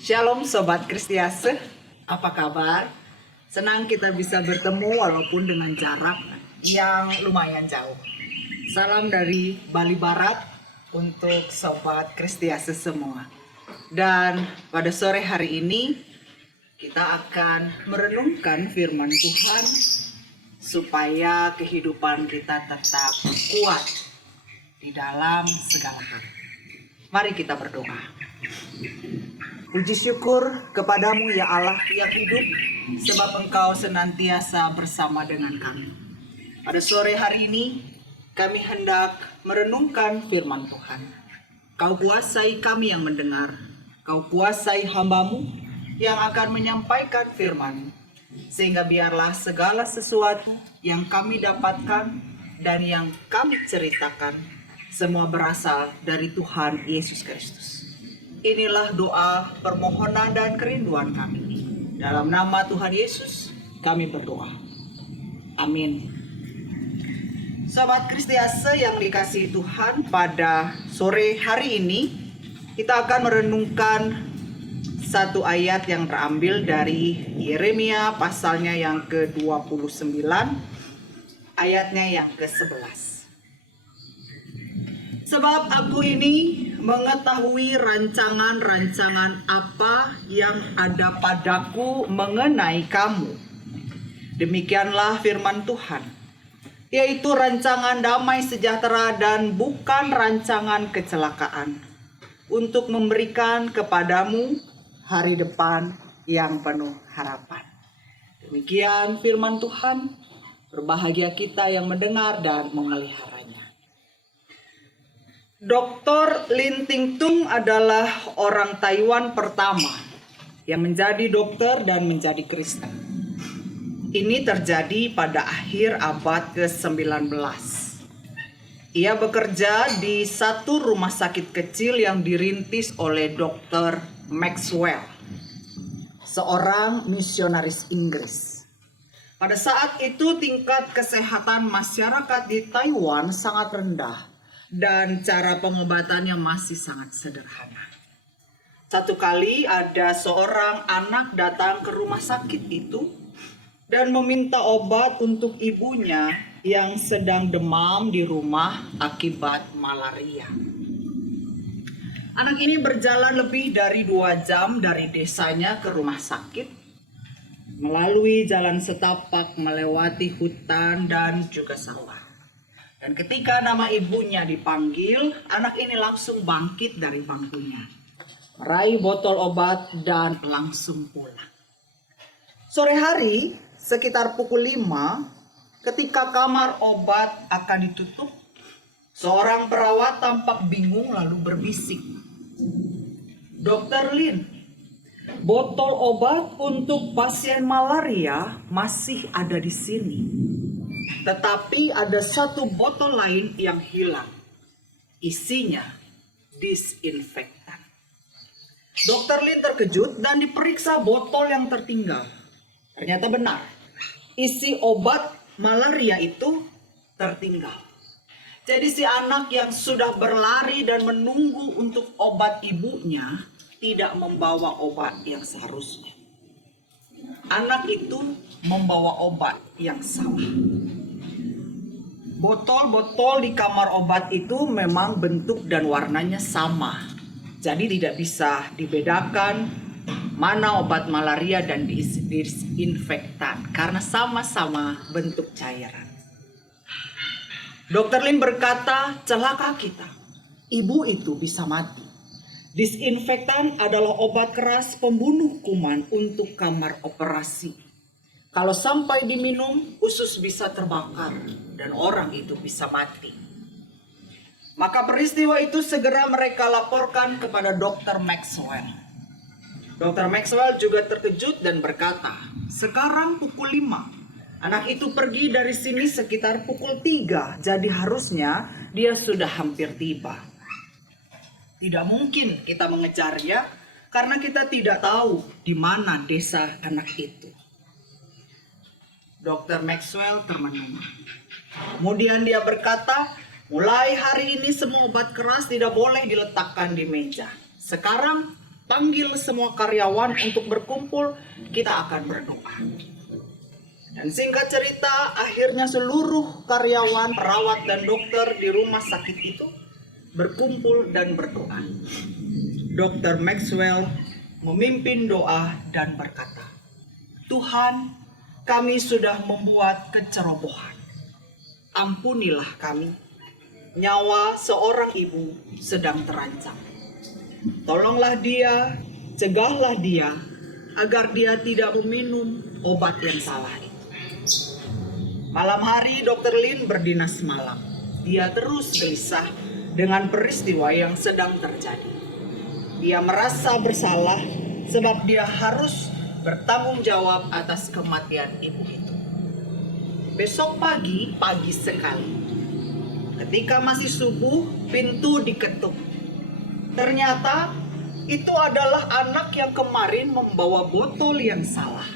Shalom Sobat Kristiase, apa kabar? Senang kita bisa bertemu walaupun dengan jarak yang lumayan jauh. Salam dari Bali Barat untuk Sobat Kristiase semua. Dan pada sore hari ini kita akan merenungkan firman Tuhan supaya kehidupan kita tetap kuat di dalam segala hal. Mari kita berdoa. Puji syukur kepadamu ya Allah yang hidup, sebab Engkau senantiasa bersama dengan kami. Pada sore hari ini kami hendak merenungkan firman Tuhan. Kau kuasai kami yang mendengar, Kau kuasai hamba-Mu yang akan menyampaikan firman-Mu. Sehingga biarlah segala sesuatu yang kami dapatkan dan yang kami ceritakan semua berasal dari Tuhan Yesus Kristus. Inilah doa, permohonan, dan kerinduan kami. Dalam nama Tuhan Yesus, kami berdoa. Amin. Sobat Kristiase yang dikasihi Tuhan, pada sore hari ini kita akan merenungkan satu ayat yang terambil dari Yeremia pasalnya yang ke-29, ayatnya yang ke-11. Sebab aku ini mengetahui rancangan-rancangan apa yang ada padaku mengenai kamu. Demikianlah firman Tuhan, yaitu rancangan damai sejahtera dan bukan rancangan kecelakaan, untuk memberikan kepadamu hari depan yang penuh harapan. Demikian firman Tuhan, berbahagia kita yang mendengar dan memeliharanya. Dr. Lin Ting Tung adalah orang Taiwan pertama yang menjadi dokter dan menjadi Kristen. Ini terjadi pada akhir abad ke-19. Ia bekerja di satu rumah sakit kecil yang dirintis oleh Dr. Maxwell, seorang misionaris Inggris. Pada saat itu tingkat kesehatan masyarakat di Taiwan sangat rendah dan cara pengobatannya masih sangat sederhana. Satu kali ada seorang anak datang ke rumah sakit itu dan meminta obat untuk ibunya yang sedang demam di rumah akibat malaria. Anak ini berjalan lebih dari 2 jam dari desanya ke rumah sakit, melalui jalan setapak, melewati hutan dan juga sawah. Dan ketika nama ibunya dipanggil, anak ini langsung bangkit dari bangkunya, meraih botol obat dan langsung pulang. Sore hari, sekitar pukul 5, ketika kamar obat akan ditutup, seorang perawat tampak bingung lalu berbisik, "Dokter Lin, botol obat untuk pasien malaria masih ada di sini. Tetapi ada satu botol lain yang hilang. Isinya disinfektan." Dokter Lin terkejut dan diperiksa botol yang tertinggal. Ternyata benar, isi obat malaria itu tertinggal. Jadi si anak yang sudah berlari dan menunggu untuk obat ibunya tidak membawa obat yang seharusnya. Anak itu membawa obat yang salah. Botol-botol di kamar obat itu memang bentuk dan warnanya sama. Jadi tidak bisa dibedakan mana obat malaria dan disinfektan karena sama-sama bentuk cairan. Dokter Lin berkata, "Celaka kita. Ibu itu bisa mati. Disinfektan adalah obat keras pembunuh kuman untuk kamar operasi. Kalau sampai diminum, usus bisa terbakar dan orang itu bisa mati." Maka peristiwa itu segera mereka laporkan kepada Dr. Maxwell. Dr. Maxwell juga terkejut dan berkata, "Sekarang pukul 5. Anak itu pergi dari sini sekitar pukul 3. Jadi harusnya dia sudah hampir tiba. Tidak mungkin kita mengejarnya karena kita tidak tahu di mana desa anak itu." Dr. Maxwell termenung. Kemudian dia berkata, "Mulai hari ini semua obat keras tidak boleh diletakkan di meja. Sekarang panggil semua karyawan untuk berkumpul, kita akan berdoa. Dan singkat cerita, akhirnya seluruh karyawan, perawat, dan dokter di rumah sakit itu berkumpul dan berdoa. Dr. Maxwell memimpin doa dan berkata, "Tuhan, kami sudah membuat kecerobohan. Ampunilah kami. Nyawa seorang ibu sedang terancam. Tolonglah dia, cegahlah dia, agar dia tidak meminum obat yang salah itu." Malam hari Dr. Lin berdinas malam. Dia terus gelisah dengan peristiwa yang sedang terjadi. Dia merasa bersalah sebab dia harus bertanggung jawab atas kematian ibu itu. Besok pagi sekali, ketika masih subuh, pintu diketuk. Ternyata itu adalah anak yang kemarin membawa botol yang salah.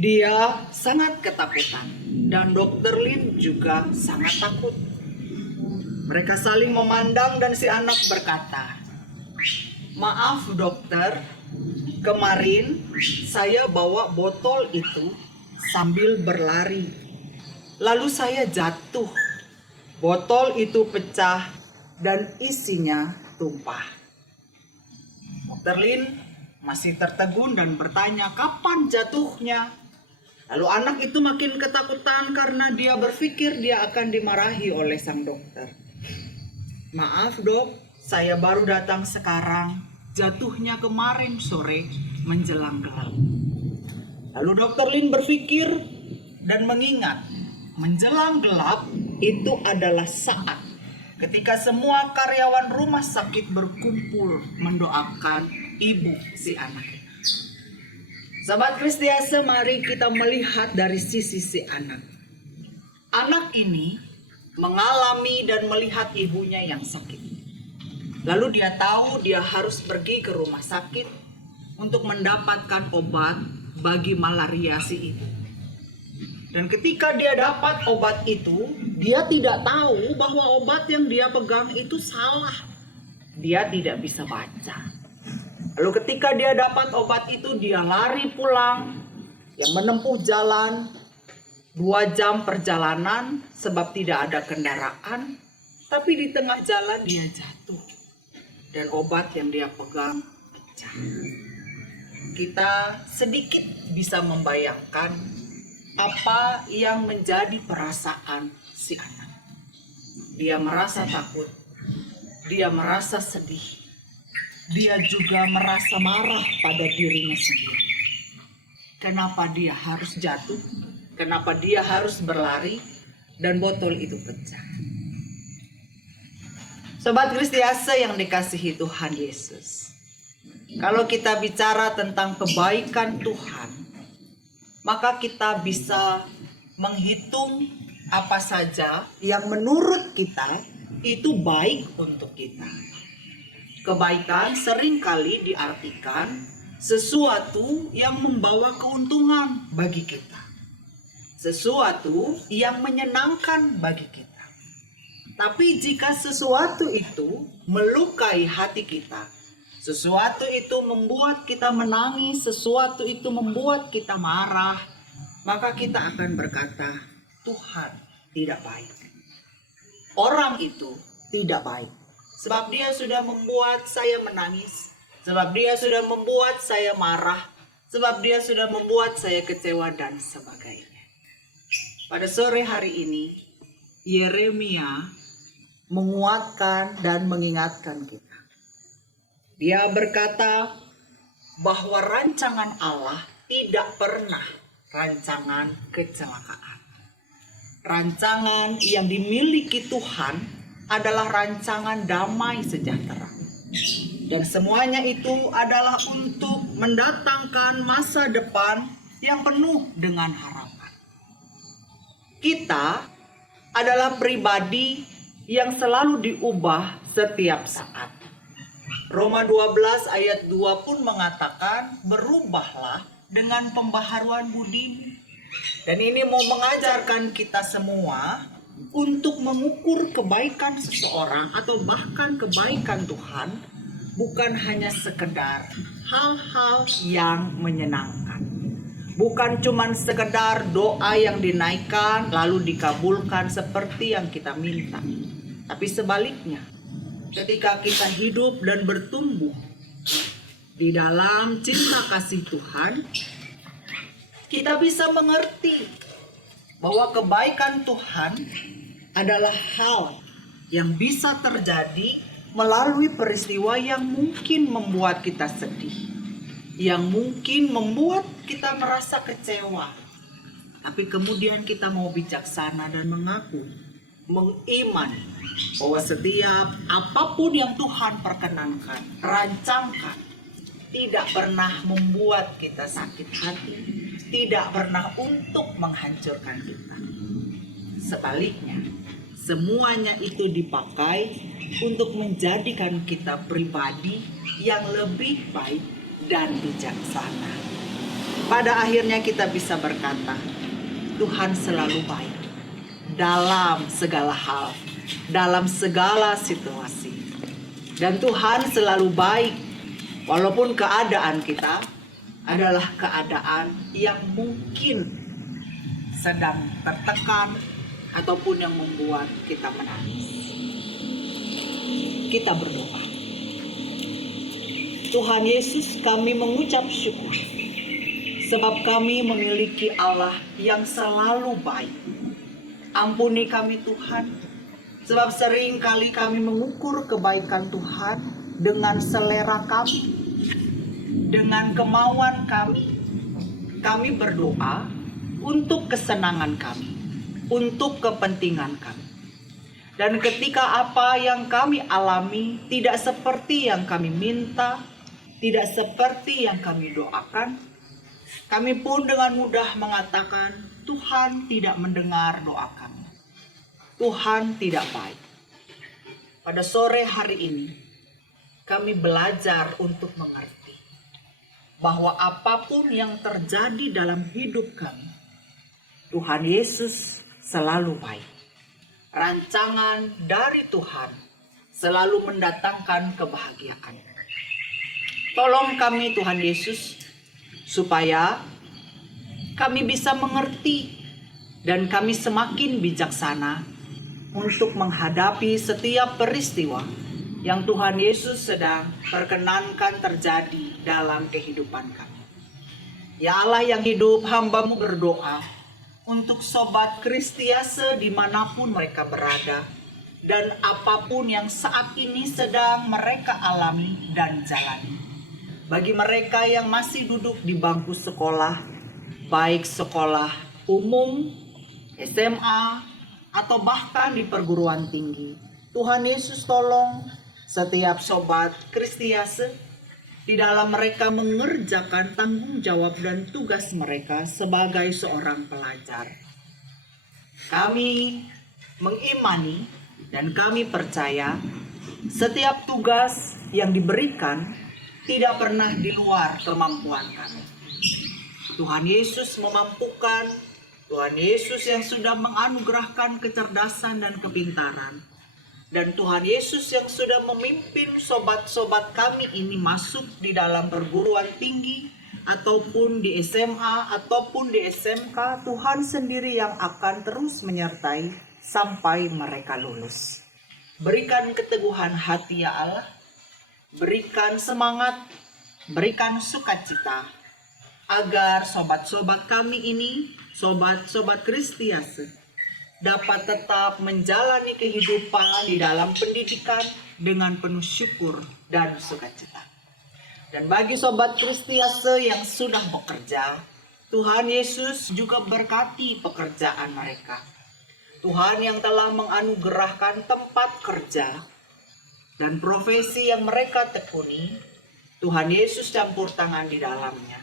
Dia sangat ketakutan dan Dr. Lin juga sangat takut. Mereka saling memandang dan si anak berkata, "Maaf dokter, kemarin saya bawa botol itu sambil berlari. Lalu saya jatuh. Botol itu pecah dan isinya tumpah." Dr. Lin masih tertegun dan bertanya, "Kapan jatuhnya?" Lalu anak itu makin ketakutan karena dia berpikir dia akan dimarahi oleh sang dokter. "Maaf dok, saya baru datang sekarang. Jatuhnya kemarin sore menjelang gelap." Lalu Dr. Lin berpikir dan mengingat, menjelang gelap itu adalah saat ketika semua karyawan rumah sakit berkumpul mendoakan ibu si anak. Sahabat Kristiase, mari kita melihat dari sisi si anak. Anak ini mengalami dan melihat ibunya yang sakit. Lalu dia tahu dia harus pergi ke rumah sakit untuk mendapatkan obat bagi malaria si ibu. Dan ketika dia dapat obat itu, dia tidak tahu bahwa obat yang dia pegang itu salah. Dia tidak bisa baca. Lalu ketika dia dapat obat itu, dia lari pulang, yang menempuh jalan 2 jam perjalanan sebab tidak ada kendaraan. Tapi di tengah jalan dia jatuh dan obat yang dia pegang pecah. Kita sedikit bisa membayangkan apa yang menjadi perasaan si anak. Dia merasa takut, dia merasa sedih. Dia juga merasa marah pada dirinya sendiri. Kenapa dia harus jatuh? Kenapa dia harus berlari? Dan botol itu pecah. Sobat Kristiase yang dikasihi Tuhan Yesus. Kalau kita bicara tentang kebaikan Tuhan, maka kita bisa menghitung apa saja yang menurut kita itu baik untuk kita. Kebaikan seringkali diartikan sesuatu yang membawa keuntungan bagi kita. Sesuatu yang menyenangkan bagi kita. Tapi jika sesuatu itu melukai hati kita, sesuatu itu membuat kita menangis, sesuatu itu membuat kita marah, maka kita akan berkata, Tuhan tidak baik. Orang itu tidak baik. Sebab dia sudah membuat saya menangis. Sebab dia sudah membuat saya marah. Sebab dia sudah membuat saya kecewa dan sebagainya. Pada sore hari ini, Yeremia menguatkan dan mengingatkan kita. Dia berkata bahwa rancangan Allah tidak pernah rancangan kecelakaan. Rancangan yang dimiliki Tuhan adalah rancangan damai sejahtera. Dan semuanya itu adalah untuk mendatangkan masa depan yang penuh dengan harapan. Kita adalah pribadi yang selalu diubah setiap saat. Roma 12 ayat 2 pun mengatakan, berubahlah dengan pembaharuan budimu. Dan ini mau mengajarkan kita semua untuk mengukur kebaikan seseorang atau bahkan kebaikan Tuhan bukan hanya sekedar hal-hal yang menyenangkan. Bukan cuma sekedar doa yang dinaikkan lalu dikabulkan seperti yang kita minta. Tapi sebaliknya, ketika kita hidup dan bertumbuh di dalam cinta kasih Tuhan, kita bisa mengerti bahwa kebaikan Tuhan adalah hal yang bisa terjadi melalui peristiwa yang mungkin membuat kita sedih, yang mungkin membuat kita merasa kecewa. Tapi kemudian kita mau bijaksana dan mengaku, mengimani bahwa setiap apapun yang Tuhan perkenankan, rancangkan, tidak pernah membuat kita sakit hati, tidak pernah untuk menghancurkan kita. Sebaliknya, semuanya itu dipakai untuk menjadikan kita pribadi yang lebih baik dan bijaksana. Pada akhirnya kita bisa berkata, Tuhan selalu baik dalam segala hal, dalam segala situasi. Dan Tuhan selalu baik walaupun keadaan kita adalah keadaan yang mungkin sedang tertekan ataupun yang membuat kita menangis. Kita berdoa. Tuhan Yesus, kami mengucap syukur sebab kami memiliki Allah yang selalu baik. Ampuni kami Tuhan, sebab sering kali kami mengukur kebaikan Tuhan dengan selera kami, dengan kemauan kami. Kami berdoa untuk kesenangan kami, untuk kepentingan kami. Dan ketika apa yang kami alami tidak seperti yang kami minta, tidak seperti yang kami doakan, kami pun dengan mudah mengatakan, Tuhan tidak mendengar doa kami. Tuhan tidak baik. Pada sore hari ini, kami belajar untuk mengerti bahwa apapun yang terjadi dalam hidup kami, Tuhan Yesus selalu baik. Rancangan dari Tuhan selalu mendatangkan kebahagiaan. Tolong kami Tuhan Yesus, supaya kami bisa mengerti dan kami semakin bijaksana untuk menghadapi setiap peristiwa yang Tuhan Yesus sedang perkenankan terjadi dalam kehidupan kami. Ya Allah yang hidup, hamba-Mu berdoa untuk sobat Kristiase dimanapun mereka berada dan apapun yang saat ini sedang mereka alami dan jalani. Bagi mereka yang masih duduk di bangku sekolah, baik sekolah umum, SMA, atau bahkan di perguruan tinggi, Tuhan Yesus tolong setiap sobat Kristiase di dalam mereka mengerjakan tanggung jawab dan tugas mereka sebagai seorang pelajar. Kami mengimani dan kami percaya setiap tugas yang diberikan tidak pernah di luar kemampuan kami. Tuhan Yesus memampukan, Tuhan Yesus yang sudah menganugerahkan kecerdasan dan kepintaran. Dan Tuhan Yesus yang sudah memimpin sobat-sobat kami ini masuk di dalam perguruan tinggi ataupun di SMA ataupun di SMK, Tuhan sendiri yang akan terus menyertai sampai mereka lulus. Berikan keteguhan hati ya Allah, berikan semangat, berikan sukacita, agar sobat-sobat kami ini, sobat-sobat Kristiase, dapat tetap menjalani kehidupan di dalam pendidikan dengan penuh syukur dan sukacita. Dan bagi sobat Kristiase yang sudah bekerja, Tuhan Yesus juga berkati pekerjaan mereka. Tuhan yang telah menganugerahkan tempat kerja dan profesi yang mereka tekuni, Tuhan Yesus campur tangan di dalamnya.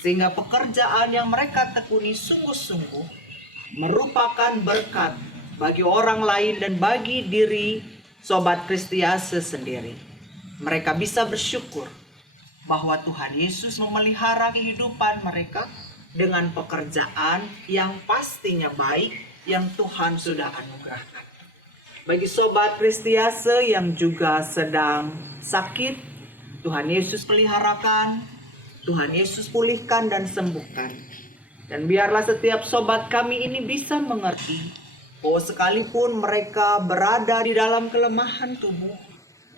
Sehingga pekerjaan yang mereka tekuni sungguh-sungguh merupakan berkat bagi orang lain dan bagi diri sobat Kristiase sendiri. Mereka bisa bersyukur bahwa Tuhan Yesus memelihara kehidupan mereka dengan pekerjaan yang pastinya baik yang Tuhan sudah anugerahkan. Bagi sobat Kristiase yang juga sedang sakit Tuhan Yesus peliharakan, Tuhan Yesus pulihkan dan sembuhkan. Dan biarlah setiap sobat kami ini bisa mengerti bahwa sekalipun mereka berada di dalam kelemahan tubuh,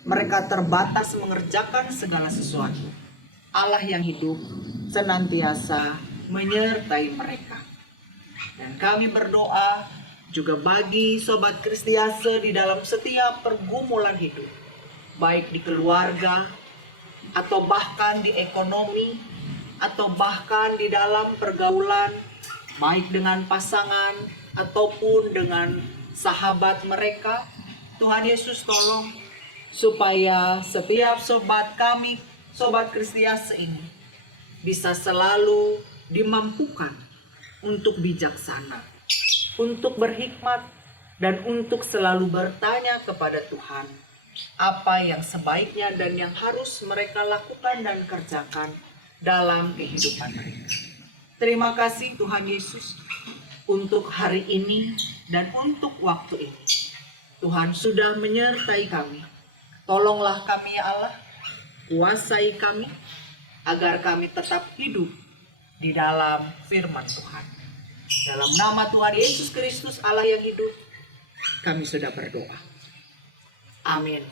mereka terbatas mengerjakan segala sesuatu. Allah yang hidup senantiasa menyertai mereka. Dan kami berdoa juga bagi sobat Kristiase di dalam setiap pergumulan hidup, baik di keluarga, atau bahkan di ekonomi, atau bahkan di dalam pergaulan, baik dengan pasangan ataupun dengan sahabat mereka. Tuhan Yesus tolong supaya setiap sobat kami, sobat Kristiase ini, bisa selalu dimampukan untuk bijaksana, untuk berhikmat, dan untuk selalu bertanya kepada Tuhan apa yang sebaiknya dan yang harus mereka lakukan dan kerjakan dalam kehidupan mereka. Terima kasih Tuhan Yesus untuk hari ini dan untuk waktu ini. Tuhan sudah menyertai kami. Tolonglah kami ya Allah, kuasai kami agar kami tetap hidup di dalam firman Tuhan. Dalam nama Tuhan Yesus Kristus Allah yang hidup, kami sudah berdoa. Amin.